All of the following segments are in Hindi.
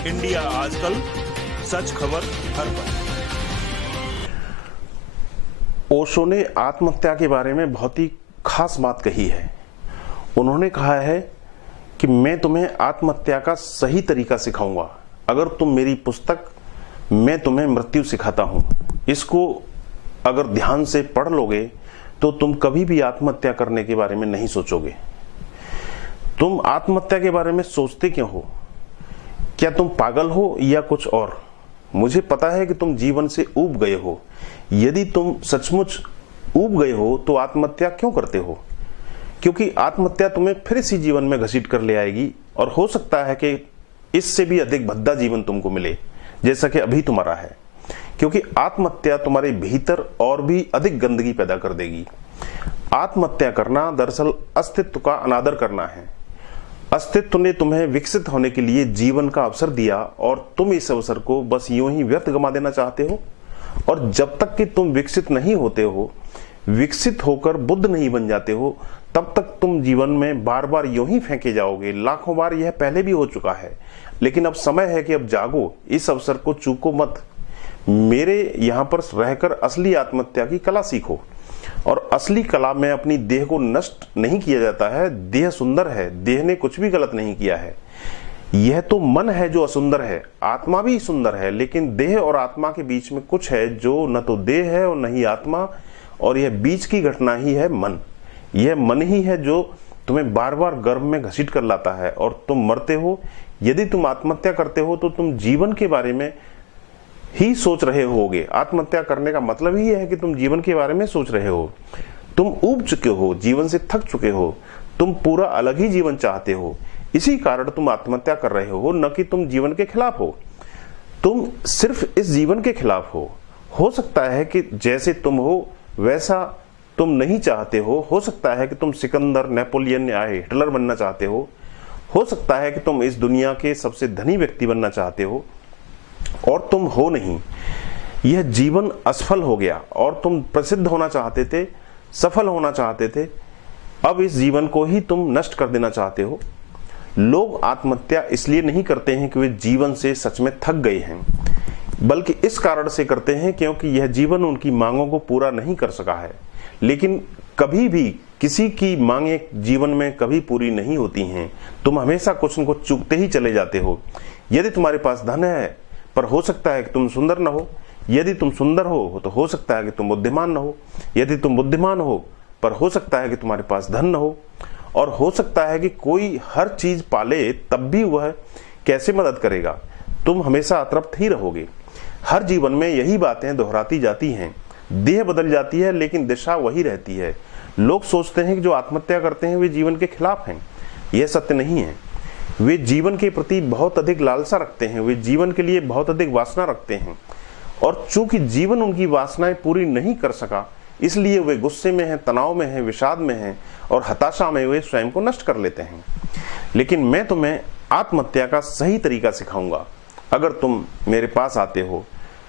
इंडिया आजकल, सच खबर हर पल। ओशो ने आत्महत्या के बारे में बहुत ही खास बात कही है। उन्होंने कहा है कि मैं तुम्हें आत्महत्या का सही तरीका सिखाऊंगा। अगर तुम मेरी पुस्तक मैं तुम्हें मृत्यु सिखाता हूं, इसको अगर ध्यान से पढ़ लोगे तो तुम कभी भी आत्महत्या करने के बारे में नहीं सोचोगे। तुम आत्महत्या के बारे में सोचते क्यों हो? क्या तुम पागल हो या कुछ और? मुझे पता है कि तुम जीवन से ऊब गए हो। यदि तुम सचमुच ऊब गए हो तो आत्महत्या क्यों करते हो? क्योंकि आत्महत्या तुम्हें फिर इसी जीवन में घसीट कर ले आएगी और हो सकता है कि इससे भी अधिक भद्दा जीवन तुमको मिले जैसा कि अभी तुम्हारा है। क्योंकि आत्महत्या तुम्हारे भीतर और भी अधिक गंदगी पैदा कर देगी। आत्महत्या करना दरअसल अस्तित्व का अनादर करना है। अस्तित्व ने तुम्हें विकसित होने के लिए जीवन का अवसर दिया और तुम इस अवसर को बस यूं ही व्यर्थ गंवा देना चाहते हो। और जब तक कि तुम विकसित नहीं होते हो, विकसित होकर बुद्ध नहीं बन जाते हो, तब तक तुम जीवन में बार बार यूं ही फेंके जाओगे। लाखों बार यह पहले भी हो चुका है, लेकिन अब समय है कि अब जागो, इस अवसर को चूको मत। मेरे यहां पर रहकर असली आत्महत्या की कला सीखो। और असली कला में अपनी देह को नष्ट नहीं किया जाता है। देह सुंदर है, देह ने कुछ भी गलत नहीं किया है। यह तो मन है जो असुंदर है, आत्मा भी सुंदर है, लेकिन देह और आत्मा के बीच में कुछ है जो न तो देह है और न ही आत्मा, और यह बीच की घटना ही है मन। यह मन ही है जो तुम्हें बार बार गर्भ में घसीट कर लाता है और तुम मरते हो। यदि तुम आत्महत्या करते हो तो तुम जीवन के बारे में ही सोच रहे होगे। आत्महत्या करने का मतलब ही है कि तुम जीवन के बारे में सोच रहे हो। तुम ऊब चुके हो, जीवन से थक चुके हो, तुम पूरा अलग ही जीवन चाहते हो। इसी कारण तुम आत्महत्या कर रहे हो, न कि तुम जीवन के खिलाफ हो। तुम सिर्फ इस जीवन के खिलाफ हो सकता है कि जैसे तुम हो वैसा तुम नहीं चाहते हो सकता है कि तुम सिकंदर, नेपोलियन या हिटलर बनना चाहते हो सकता है कि तुम इस दुनिया के सबसे धनी व्यक्ति बनना चाहते हो, और तुम हो नहीं। यह जीवन असफल हो गया और तुम प्रसिद्ध होना चाहते थे, सफल होना चाहते थे। अब इस जीवन को ही तुम नष्ट कर देना चाहते हो। लोग आत्महत्या इसलिए नहीं करते हैं कि वे जीवन से सच में थक गए हैं, बल्कि इस कारण से करते हैं क्योंकि यह जीवन उनकी मांगों को पूरा नहीं कर सका है। लेकिन कभी भी किसी की मांगें जीवन में कभी पूरी नहीं होती हैं। तुम हमेशा कुछ न कुछ चूकते ही चले जाते हो। यदि तुम्हारे पास धन है, पर हो सकता है कि तुम सुंदर न हो। यदि तुम सुंदर हो तो हो सकता है कि तुम बुद्धिमान न हो। यदि तुम बुद्धिमान हो, पर हो सकता है कि तुम्हारे पास धन न हो। और हो सकता है कि कोई हर चीज पाले तब भी वह कैसे मदद करेगा। तुम हमेशा अतृप्त ही रहोगे। हर जीवन में यही बातें दोहराती जाती हैं। देह बदल जाती है लेकिन दिशा वही रहती है। लोग सोचते हैं कि जो आत्महत्या करते हैं वे जीवन के खिलाफ हैं। यह सत्य नहीं है। वे जीवन के प्रति बहुत अधिक लालसा रखते हैं, वे जीवन के लिए बहुत अधिक वासना रखते हैं, और चूंकि जीवन उनकी वासनाएं पूरी नहीं कर सका, इसलिए वे गुस्से में हैं, तनाव में हैं, विषाद में हैं, और हताशा में वे स्वयं को नष्ट कर लेते हैं। लेकिन मैं तुम्हें आत्महत्या का सही तरीका सिखाऊंगा अगर तुम मेरे पास आते हो।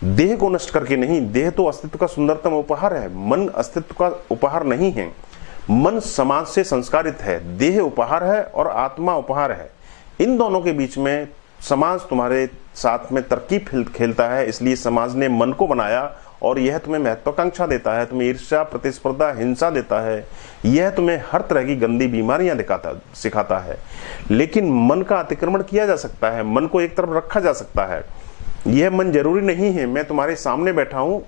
देह को नष्ट करके नहीं। देह तो अस्तित्व का सुंदरतम उपहार है, मन अस्तित्व का उपहार नहीं है। मन समाज से संस्कारित है, देह उपहार है और आत्मा उपहार है। इन दोनों के बीच में समाज तुम्हारे साथ में तरकीब खेलता है, इसलिए समाज ने मन को बनाया और यह तुम्हें महत्वाकांक्षा देता है, तुम्हें ईर्ष्या, प्रतिस्पर्धा, हिंसा देता है। यह तुम्हें हर तरह की गंदी बीमारियां सिखाता है। लेकिन मन का अतिक्रमण किया जा सकता है, मन को एक तरफ रखा जा सकता है। यह मन जरूरी नहीं है। मैं तुम्हारे सामने बैठा हूं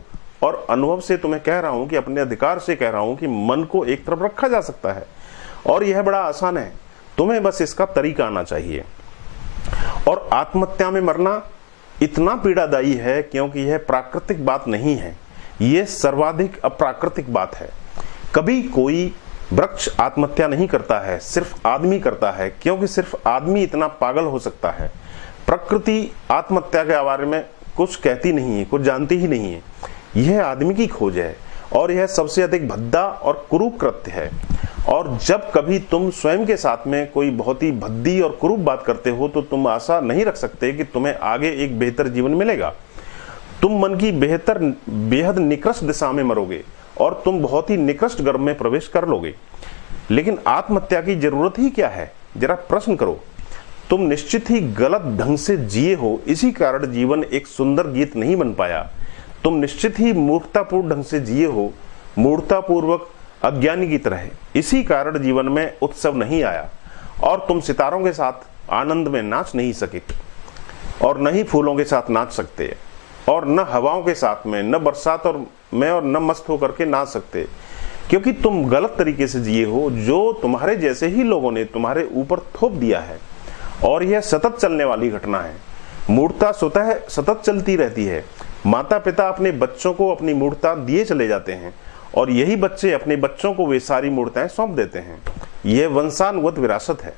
और अनुभव से तुम्हें कह रहा हूं कि अपने अधिकार से कह रहा हूं कि मन को एक तरफ रखा जा सकता है, और यह बड़ा आसान है। तुम्हें बस इसका तरीका आना चाहिए। और आत्महत्या में मरना इतना पीड़ादायी है क्योंकि यह प्राकृतिक बात नहीं है, यह सर्वाधिक अप्राकृतिक बात है। कभी कोई वृक्ष आत्महत्या नहीं करता है, सिर्फ आदमी करता है, क्योंकि सिर्फ आदमी इतना पागल हो सकता है। प्रकृति आत्महत्या के बारे में कुछ कहती नहीं है, कुछ जानती ही नहीं है। यह आदमी की खोज है और यह सबसे अधिक भद्दा और कुरूप कृत्य है। और जब कभी तुम स्वयं के साथ में कोई बहुत ही भद्दी और कुरूप बात करते हो तो तुम आशा नहीं रख सकते कि तुम्हें आगे एक बेहतर जीवन मिलेगा। तुम मन की बेहद निकृष्ट दिशा में मरोगे और तुम बहुत ही निकृष्ट गर्भ में प्रवेश कर लोगे। लेकिन आत्महत्या की जरूरत ही क्या है, जरा प्रश्न करो। तुम निश्चित ही गलत ढंग से जिए हो, इसी कारण जीवन एक सुंदर गीत नहीं बन पाया। तुम निश्चित ही मूर्खतापूर्ण ढंग से जिए हो, मूर्खतापूर्वक अज्ञानी की तरह, इसी कारण जीवन में उत्सव नहीं आया और तुम सितारों के साथ आनंद में नाच नहीं सके और न ही फूलों के साथ नाच सकते और न हवाओं के साथ में, न बरसात और न मस्त होकर के नाच सकते, क्योंकि तुम गलत तरीके से जिए हो, जो तुम्हारे जैसे ही लोगों ने तुम्हारे ऊपर थोप दिया है। और यह सतत चलने वाली घटना है। मूर्खता स्वतः सतत चलती रहती है। माता पिता अपने बच्चों को अपनी मूर्खता दिए चले जाते हैं और यही बच्चे अपने बच्चों को वे सारी मूर्खताएं सौंप देते हैं। यह वंशानुगत विरासत है।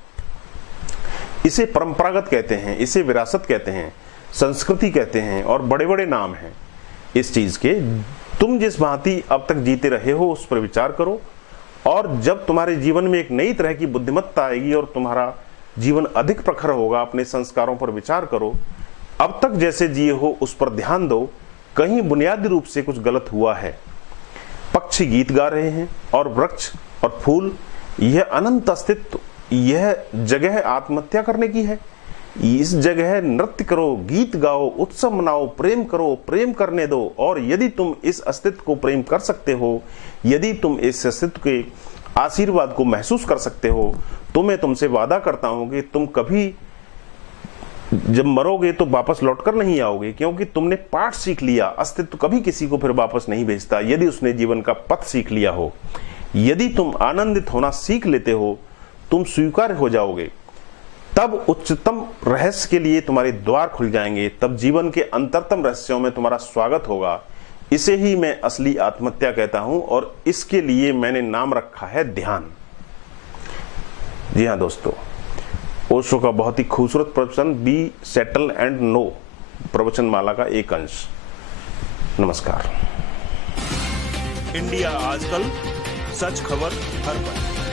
इसे परंपरागत कहते हैं, इसे विरासत कहते हैं, संस्कृति कहते हैं और बड़े बड़े नाम हैं इस चीज के। तुम जिस भांति अब तक जीते रहे हो उस पर विचार करो और जब तुम्हारे जीवन में एक नई तरह की बुद्धिमत्ता आएगी और तुम्हारा जीवन अधिक प्रखर होगा, अपने संस्कारों पर विचार करो। अब तक जैसे जिए हो उस पर ध्यान दो, कहीं बुनियादी रूप से कुछ गलत हुआ है। पक्षी गीत गा रहे हैं और वृक्ष और फूल, यह अनंत अस्तित्व, यह जगह आत्महत्या करने की है। इस जगह नृत्य करो, गीत गाओ, उत्सव मनाओ, प्रेम करो, प्रेम करने दो। और यदि तुम इस अस्तित्व को प्रेम कर सकते हो, यदि तुम इस अस्तित्व के आशीर्वाद को महसूस कर सकते हो, तो मैं तुमसे वादा करता हूं कि तुम कभी जब मरोगे तो वापस लौटकर नहीं आओगे, क्योंकि तुमने पाठ सीख लिया। अस्तित्व कभी किसी को फिर वापस नहीं भेजता यदि उसने जीवन का पथ सीख लिया हो। यदि तुम आनंदित होना सीख लेते हो, तुम स्वीकार्य हो जाओगे, तब उच्चतम रहस्य के लिए तुम्हारे द्वार खुल जाएंगे, तब जीवन के अंतरतम रहस्यों में तुम्हारा स्वागत होगा। इसे ही मैं असली आत्महत्या कहता हूं और इसके लिए मैंने नाम रखा है ध्यान। जी हाँ दोस्तों, ओशो का बहुत ही खूबसूरत प्रवचन बी सेटल एंड नो प्रवचन माला का एक अंश। नमस्कार। इंडिया आजकल, सच खबर हर पल।